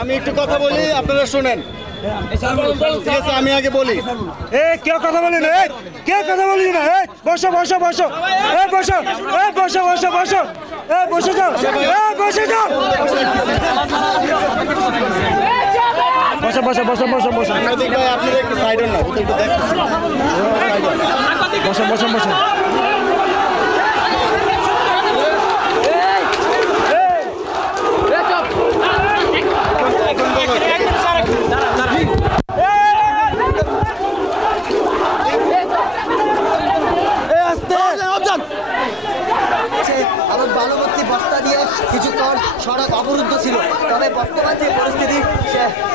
আমি একটু কথা বলি, আপনারা শুনেন। ঠিক আছে, আমি আগে বলি। কেউ কথা বলি না, কেউ কথা বলি না। বসো বসো বসো, বসো, বসো বসো বসো, বসে যাও, বসে যাও, বসো বসো বসো বসো বসো। সাংবাদিক ভাই, আপনারা একটু সাইডন না, একটু দেখতেছি। বসো বসো বসো। বালুভর্তি বস্তা দিয়ে কিছুক্ষণ সড়ক অবরুদ্ধ ছিল, তবে বর্তমান যে পরিস্থিতি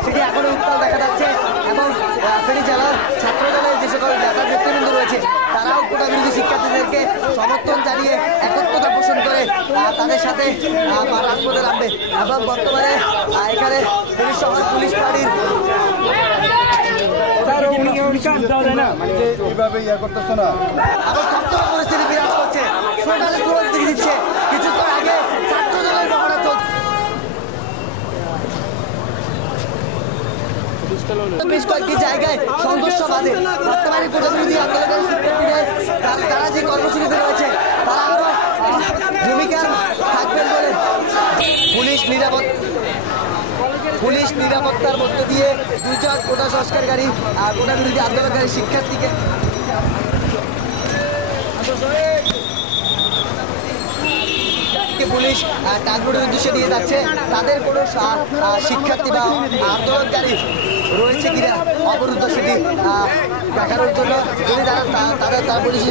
সেটি এখনো উত্তাল দেখা যাচ্ছে এবং ফেনী জেলার ছাত্রদলের যে সকল নেতা নেতৃবৃন্দ রয়েছে তারাও কোটা বিরোধী শিক্ষার্থীদেরকে সমর্থন জানিয়ে একত্রতা পোষণ করে তাদের সাথে রাজপথে নামবে এবং বর্তমানে এখানে ফেনী শহর পুলিশ ফাঁড়ির পরিস্থিতি বিরাজ করছে, দিচ্ছে কিছুক্ষণ আগে ছাত্রদলের মহড়া চলছে। বেশ কয়েকটি জায়গায় সংঘর্ষ বাধে। বর্তমানে কোটা বিরোধী আন্দোলনের শিক্ষার্থীদের তারা যে কর্মসূচিতে রয়েছে তারা আরো ভূমিকা থাকবেন বলে পুলিশ নিরাপত্তার মধ্য দিয়ে দুইজন কোটা সংস্কারকারী কোটা বিরোধী আন্দোলনকারী শিক্ষার্থীকে পুলিশ টাঙ্গুরের উদ্দেশ্যে নিয়ে যাচ্ছে। তাদের কোনো শিক্ষার্থী বা আন্দোলনকারী রয়েছে কিনা অবরুদ্ধ সেটি দেখানোর জন্য যদি তারা পুলিশ